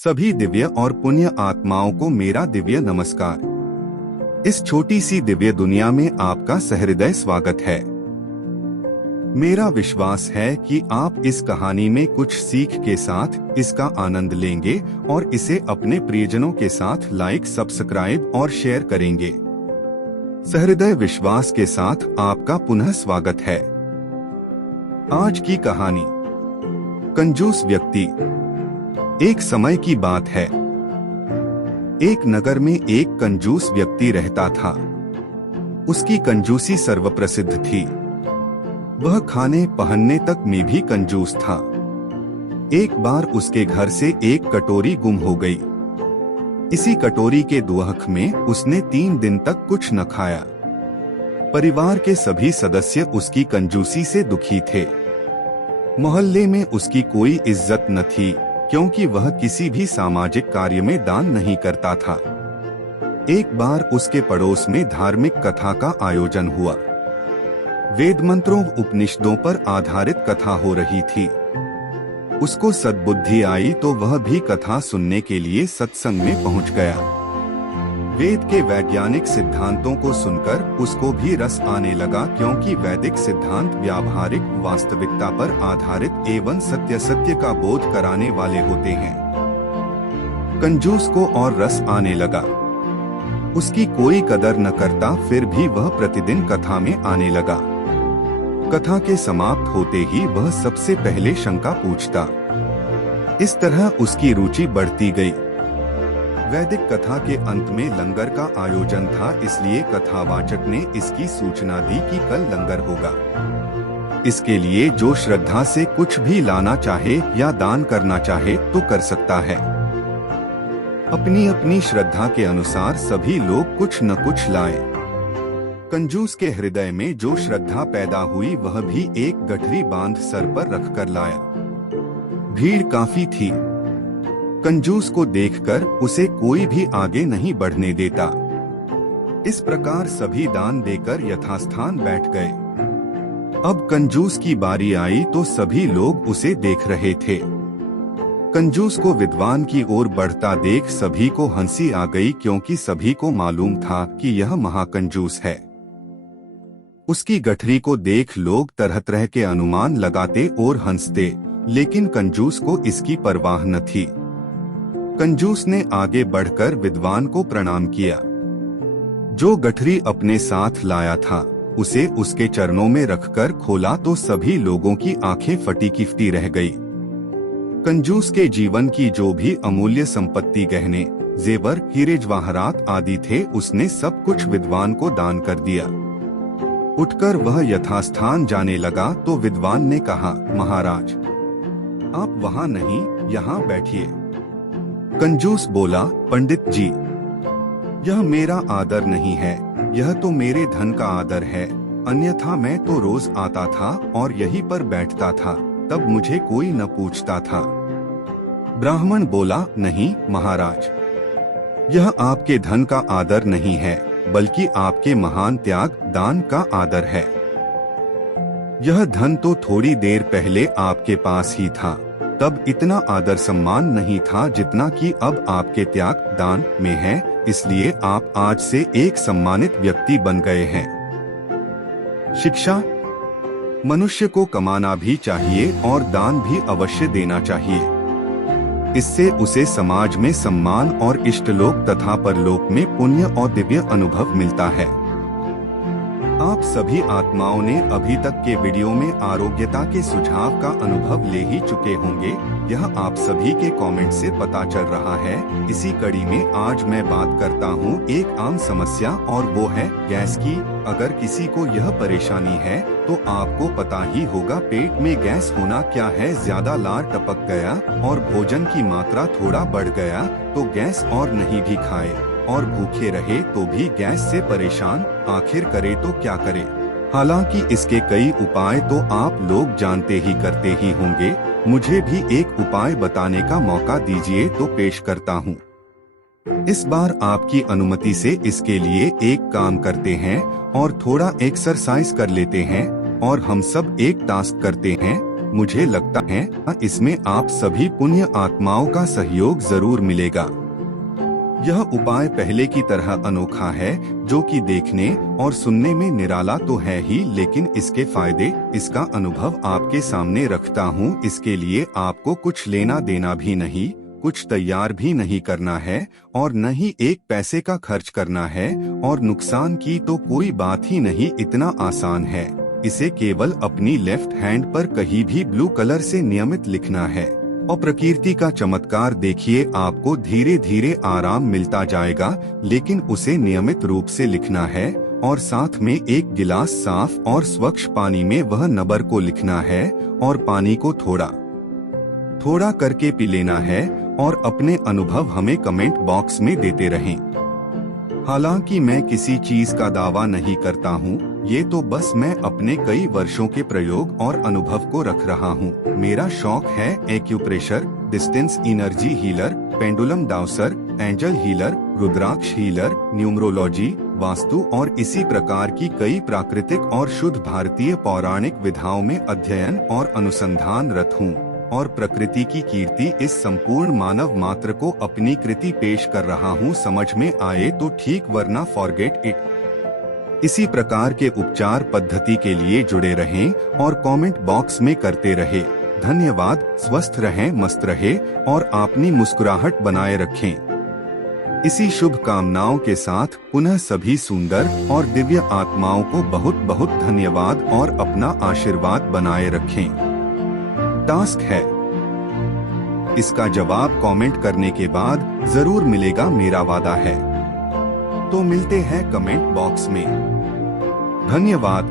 सभी दिव्य और पुण्य आत्माओं को मेरा दिव्य नमस्कार। इस छोटी सी दिव्य दुनिया में आपका सहृदय स्वागत है। मेरा विश्वास है कि आप इस कहानी में कुछ सीख के साथ इसका आनंद लेंगे और इसे अपने प्रियजनों के साथ लाइक, सब्सक्राइब और शेयर करेंगे। सहृदय विश्वास के साथ आपका पुनः स्वागत है। आज की कहानी कंजूस व्यक्ति। एक समय की बात है। एक नगर में एक कंजूस व्यक्ति रहता था। उसकी कंजूसी सर्वप्रसिद्ध थी। वह खाने पहनने तक में भी कंजूस था। एक बार उसके घर से एक कटोरी गुम हो गई। इसी कटोरी के दुआख में उसने 3 दिन तक कुछ न खाया। परिवार के सभी सदस्य उसकी कंजूसी से दुखी थे। मोहल्ले में उसकी कोई इज्जत न थी, क्योंकि वह किसी भी सामाजिक कार्य में दान नहीं करता था। एक बार उसके पड़ोस में धार्मिक कथा का आयोजन हुआ। वेद मंत्रों उपनिषदों पर आधारित कथा हो रही थी। उसको सद्बुद्धि आई तो वह भी कथा सुनने के लिए सत्संग में पहुंच गया। वेद के वैज्ञानिक सिद्धांतों को सुनकर उसको भी रस आने लगा, क्योंकि वैदिक सिद्धांत व्यावहारिक वास्तविकता पर आधारित एवं सत्य का बोध कराने वाले होते हैं। कंजूस को और रस आने लगा। उसकी कोई कदर न करता, फिर भी वह प्रतिदिन कथा में आने लगा। कथा के समाप्त होते ही वह सबसे पहले शंका पूछता। इस तरह उसकी रुचि बढ़ती गई। वैदिक कथा के अंत में लंगर का आयोजन था, इसलिए कथावाचक ने इसकी सूचना दी कि कल लंगर होगा। इसके लिए जो श्रद्धा से कुछ भी लाना चाहे या दान करना चाहे तो कर सकता है। अपनी अपनी श्रद्धा के अनुसार सभी लोग कुछ न कुछ लाए। कंजूस के हृदय में जो श्रद्धा पैदा हुई वह भी एक गठरी बांध सर पर रखकर लाया। भीड़ काफी थी। कंजूस को देखकर उसे कोई भी आगे नहीं बढ़ने देता। इस प्रकार सभी दान देकर यथास्थान बैठ गए। अब कंजूस की बारी आई तो सभी लोग उसे देख रहे थे। कंजूस को विद्वान की ओर बढ़ता देख सभी को हंसी आ गई, क्योंकि सभी को मालूम था कि यह महाकंजूस है। उसकी गठरी को देख लोग तरह तरह के अनुमान लगाते और हंसते, लेकिन कंजूस को इसकी परवाह न थी। कंजूस ने आगे बढ़कर विद्वान को प्रणाम किया। जो गठरी अपने साथ लाया था उसे उसके चरणों में रखकर खोला तो सभी लोगों की आंखें फटी की फटी रह गई। कंजूस के जीवन की जो भी अमूल्य संपत्ति, गहने, जेवर, हीरे जवाहरात आदि थे, उसने सब कुछ विद्वान को दान कर दिया। उठकर वह यथास्थान जाने लगा तो विद्वान ने कहा, महाराज, आप वहाँ नहीं, यहाँ बैठिए। कंजूस बोला, पंडित जी, यह मेरा आदर नहीं है, यह तो मेरे धन का आदर है। अन्यथा मैं तो रोज आता था और यहीं पर बैठता था, तब मुझे कोई न पूछता था। ब्राह्मण बोला, नहीं महाराज, यह आपके धन का आदर नहीं है, बल्कि आपके महान त्याग दान का आदर है। यह धन तो थोड़ी देर पहले आपके पास ही था, तब इतना आदर सम्मान नहीं था जितना कि अब आपके त्याग दान में है, इसलिए आप आज से एक सम्मानित व्यक्ति बन गए हैं। शिक्षा। मनुष्य को कमाना भी चाहिए और दान भी अवश्य देना चाहिए। इससे उसे समाज में सम्मान और इष्टलोक तथा परलोक में पुण्य और दिव्य अनुभव मिलता है। आप सभी आत्माओं ने अभी तक के वीडियो में आरोग्यता के सुझाव का अनुभव ले ही चुके होंगे। यह आप सभी के कमेंट से पता चल रहा है। इसी कड़ी में आज मैं बात करता हूँ एक आम समस्या, और वो है गैस की। अगर किसी को यह परेशानी है तो आपको पता ही होगा पेट में गैस होना क्या है। ज्यादा लार टपक गया और भोजन की मात्रा थोड़ा बढ़ गया तो गैस, और नहीं भी खाए और भूखे रहे तो भी गैस से परेशान, आखिर करे तो क्या करे। हालांकि इसके कई उपाय तो आप लोग जानते ही करते ही होंगे। मुझे भी एक उपाय बताने का मौका दीजिए तो पेश करता हूँ। इस बार आपकी अनुमति से इसके लिए एक काम करते हैं और थोड़ा एक्सरसाइज कर लेते हैं, और हम सब एक टास्क करते हैं। मुझे लगता है इसमें आप सभी पुण्य आत्माओं का सहयोग जरूर मिलेगा। यह उपाय पहले की तरह अनोखा है, जो कि देखने और सुनने में निराला तो है ही, लेकिन इसके फायदे, इसका अनुभव आपके सामने रखता हूँ। इसके लिए आपको कुछ लेना देना भी नहीं, कुछ तैयार भी नहीं करना है और न ही एक पैसे का खर्च करना है, और नुकसान की तो कोई बात ही नहीं, इतना आसान है। इसे केवल अपनी लेफ्ट हैंड पर कहीं भी ब्लू कलर से नियमित लिखना है और प्रकृति का चमत्कार देखिए, आपको धीरे धीरे आराम मिलता जाएगा, लेकिन उसे नियमित रूप से लिखना है और साथ में एक गिलास साफ और स्वच्छ पानी में वह नंबर को लिखना है और पानी को थोड़ा थोड़ा करके पी लेना है और अपने अनुभव हमें कमेंट बॉक्स में देते रहें। हालांकि मैं किसी चीज का दावा नहीं करता हूँ, ये तो बस मैं अपने कई वर्षों के प्रयोग और अनुभव को रख रहा हूँ। मेरा शौक है acupressure, distance energy healer, pendulum dowser, angel healer, rudraksha healer, numerology, Vastu और इसी प्रकार की कई प्राकृतिक और शुद्ध भारतीय पौराणिक विधाओं में अध्ययन और अनुसंधान रत हूँ और प्रकृति की कीर्ति इस संपूर्ण मानव मात्र को अपनी कृति पेश कर रहा हूँ। समझ में आए तो ठीक, वरना फॉरगेट इट। इसी प्रकार के उपचार पद्धति के लिए जुड़े रहें और कमेंट बॉक्स में करते रहे। धन्यवाद। स्वस्थ रहें, मस्त रहे और अपनी मुस्कुराहट बनाए रखें। इसी शुभ कामनाओं के साथ पुनः सभी सुंदर और दिव्य आत्माओं को बहुत बहुत धन्यवाद और अपना आशीर्वाद बनाए रखें। टास्क है, इसका जवाब कमेंट करने के बाद जरूर मिलेगा, मेरा वादा है। तो मिलते हैं कमेंट बॉक्स में। धन्यवाद।